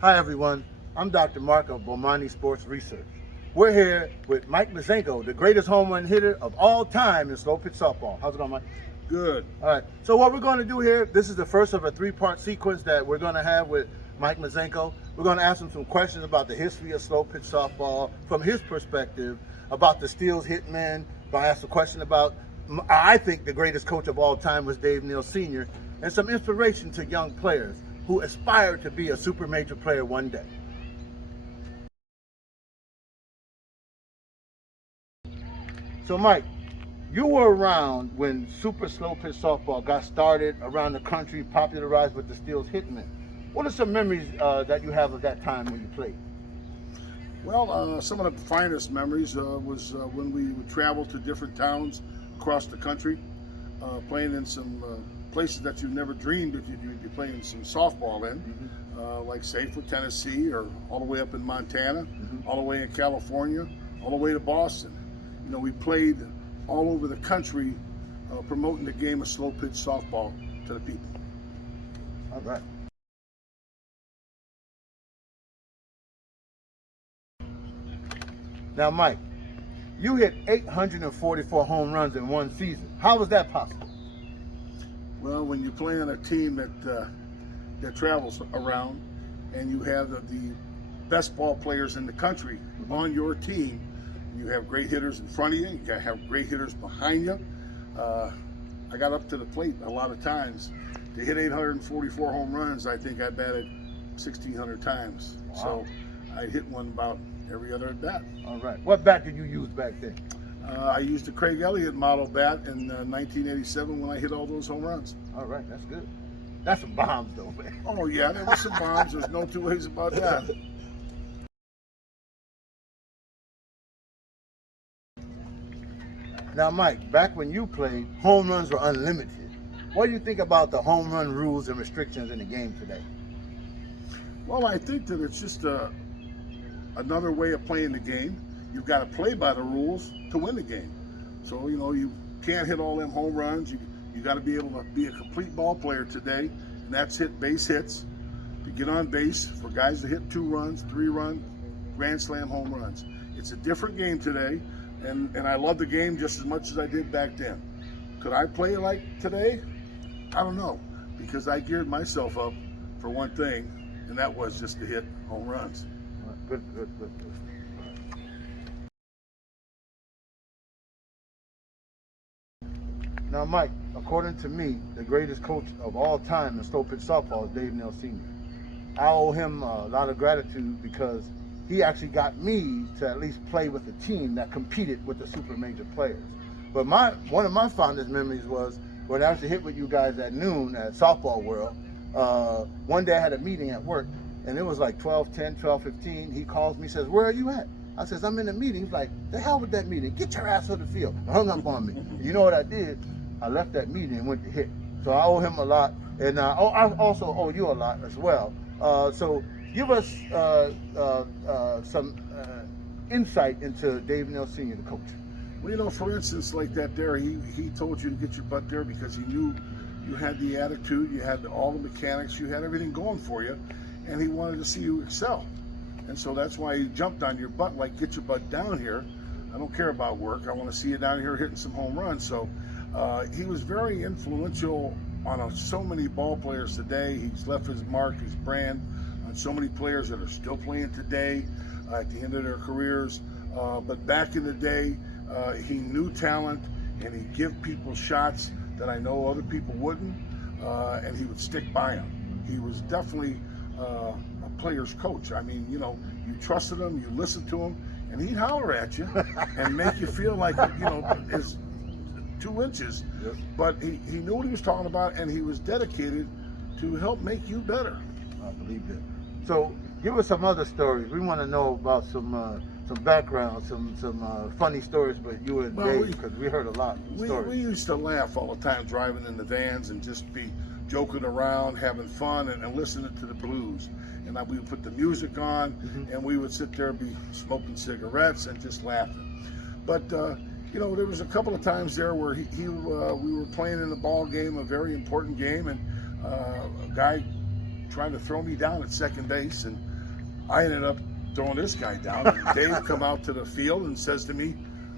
Hi everyone, I'm Dr. Mark of BOMANI Sports Research. We're here with Mike Macenko, the greatest home run hitter of all time in slow pitch softball. How's it going, Mike? Good. All right, so what we're going to do here, this is the first of a three-part sequence that we're going to have with Mike Macenko. We're going to ask him some questions about the history of slow pitch softball from his perspective, about the Steele's HitMen. We're going to ask a question about, I think the greatest coach of all time was Neale Sr., and some inspiration to young players who aspire to be a super major player one day. So Mike, you were around when super slow pitch softball got started around the country, popularized with the Steele's HitMen. What are some memories that you have of that time when you played? Well, some of the finest memories was when we would travel to different towns across the country, playing in some places that you never dreamed if you'd be playing some softball in, like Safer, Tennessee, or all the way up in Montana, all the way in California, all the way to Boston. You know, we played all over the country promoting the game of slow pitch softball to the people. All right. Now, Mike, you hit 844 home runs in one season. How was that possible? Well, when you play on a team that travels around, and you have the best ball players in the country on your team, you have great hitters in front of you. You gotta have great hitters behind you. I got up to the plate a lot of times. To hit 844 home runs, I think I batted 1,600 times. Wow. So I hit one about every other at bat. All right. What bat did you use back then? I used a Craig Elliott model bat in 1987 when I hit all those home runs. All right, that's good. That's some bombs, though, man. Oh yeah, there were some bombs. There's no two ways about that. Now, Mike, back when you played, home runs were unlimited. What do you think about the home run rules and restrictions in the game today? Well, I think that it's just another way of playing the game. You've got to play by the rules to win the game. So, you know, you can't hit all them home runs. You got to be able to be a complete ball player today, and that's hit base hits, to get on base, for guys to hit 2 runs, 3 run, grand slam home runs. It's a different game today, and I love the game just as much as I did back then. Could I play like today? I don't know, because I geared myself up for one thing, and that was just to hit home runs. Good. Now, Mike, according to me, the greatest coach of all time in slow pitch softball is Neale Sr. I owe him a lot of gratitude because he actually got me to at least play with a team that competed with the super major players. But one of my fondest memories was when I actually hit with you guys at noon at Softball World. One day I had a meeting at work, and it was like 12:10, 12:15. He calls me, says, "Where are you at?" I says, "I'm in a meeting." He's like, "The hell with that meeting. Get your ass on the field." Hung up on me. You know what I did? I left that meeting and went to hit. So I owe him a lot, and I also owe you a lot as well. So give us some insight into Neale Sr., the coach. Well, you know, for instance, like that there, he told you to get your butt there because he knew you had the attitude, you had all the mechanics, you had everything going for you, and he wanted to see you excel. And so that's why he jumped on your butt, like, get your butt down here. I don't care about work. I want to see you down here hitting some home runs. So he was very influential on so many ball players today. He's left his mark, his brand on so many players that are still playing today at the end of their careers. But back in the day, he knew talent, and he'd give people shots that I know other people wouldn't, and he would stick by them. He was definitely a player's coach. I mean, you know, you trusted him, you listened to him, and he'd holler at you and make you feel like, you know, his 2 inches. Yep. But he knew what he was talking about, and he was dedicated to help make you better. I believe it. So give us some other stories. We want to know about some background, some funny stories about you and Dave, because we heard a lot of stories. We used to laugh all the time driving in the vans and just be joking around, having fun, and listening to the blues. And we would put the music on, and we would sit there, be smoking cigarettes and just laughing. But you know, there was a couple of times there where we were playing in the ball game, a very important game, and a guy trying to throw me down at second base, and I ended up throwing this guy down. And Dave come out to the field and says to me,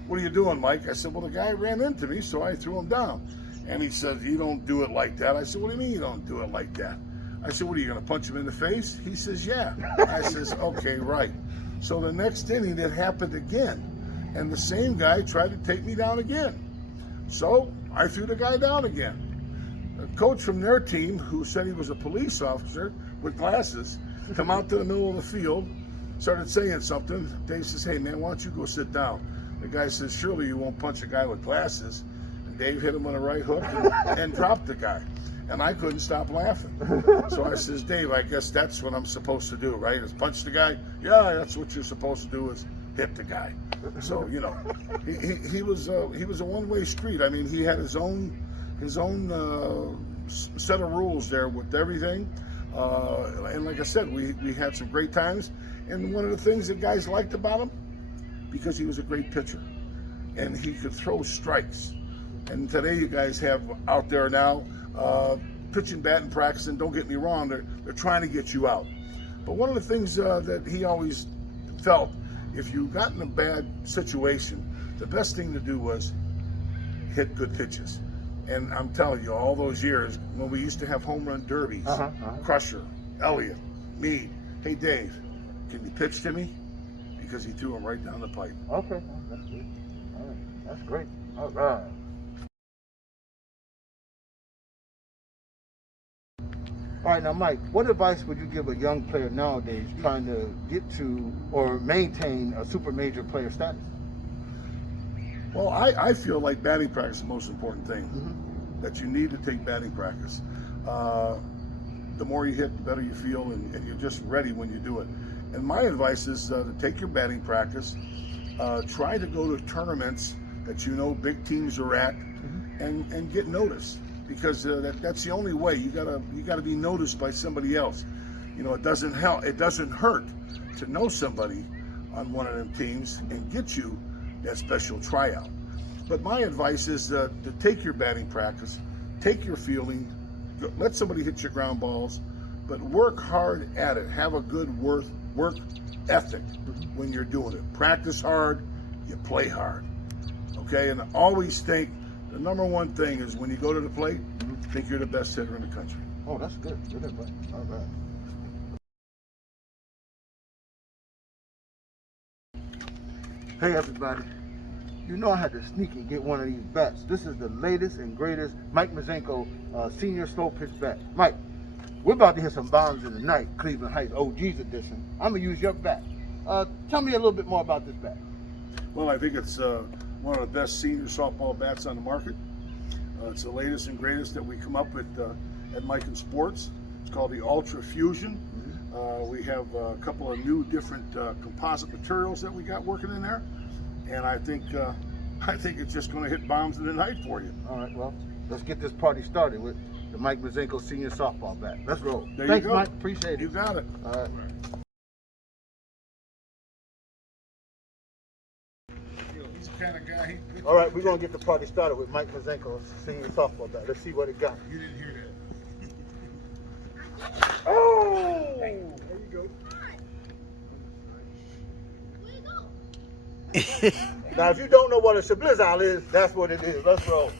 "What are you doing, Mike?" I said, "Well, the guy ran into me, so I threw him down." And he said, "You don't do it like that." I said, "What do you mean you don't do it like that?" I said, "What, are you going to punch him in the face?" He says, "Yeah." I says, "Okay, right." So the next inning, it happened again. And the same guy tried to take me down again. So I threw the guy down again. A coach from their team, who said he was a police officer with glasses, come out to the middle of the field, started saying something. Dave says, "Hey, man, why don't you go sit down?" The guy says, "Surely you won't punch a guy with glasses." And Dave hit him with a right hook and dropped the guy. And I couldn't stop laughing. So I says, "Dave, I guess that's what I'm supposed to do, right? Is punch the guy?" "Yeah, that's what you're supposed to do, is hit the guy." So, you know, he was a one-way street. I mean, he had his own set of rules there with everything. And like I said, we had some great times. And one of the things that guys liked about him, because he was a great pitcher and he could throw strikes. And today you guys have out there now pitching, batting, practicing. Don't get me wrong, they're trying to get you out. But one of the things that he always felt, if you got in a bad situation, the best thing to do was hit good pitches. And I'm telling you, all those years when we used to have home run derbies, Crusher, Elliott, me, "Hey Dave, can you pitch to me?" Because he threw him right down the pipe. Okay, that's good. All right, that's great. All right. All right, now, Mike, what advice would you give a young player nowadays trying to get to or maintain a super major player status? Well, I feel like batting practice is the most important thing. That you need to take batting practice. The more you hit, the better you feel, and you're just ready when you do it. And my advice is to take your batting practice, try to go to tournaments that you know big teams are at, and get noticed. Because that's the only way. You gotta be noticed by somebody else. You know, it doesn't hurt to know somebody on one of them teams and get you that special tryout. But my advice is to take your batting practice, take your fielding, let somebody hit your ground balls, but work hard at it. Have a good work ethic when you're doing it. Practice hard, you play hard. Okay, and always think the number one thing is when you go to the plate, think you're the best hitter in the country. Oh, that's good. Good advice. All right. Hey, everybody. You know I had to sneak and get one of these bats. This is the latest and greatest Mike Macenko senior slow pitch bat. Mike, we're about to hit some bombs in the night, Cleveland Heights OGs edition. I'm going to use your bat. Tell me a little bit more about this bat. Well, I think it's one of the best senior softball bats on the market. It's the latest and greatest that we come up with at Mike and Sports. It's called the Ultra Fusion. We have a couple of new different composite materials that we got working in there, and I think it's just going to hit bombs in the night for you. All right, well, let's get this party started with the Mike Macenko senior softball bat. Let's roll. Thanks, Mike. Appreciate it. You got it. All right. He's the kind of guy. All right, we're going to get the party started with Mike Macenko's senior softball bat. Let's see what it got. You didn't hear that. Oh! There you go. Now, if you don't know what a shablizzle is, that's what it is. Let's roll.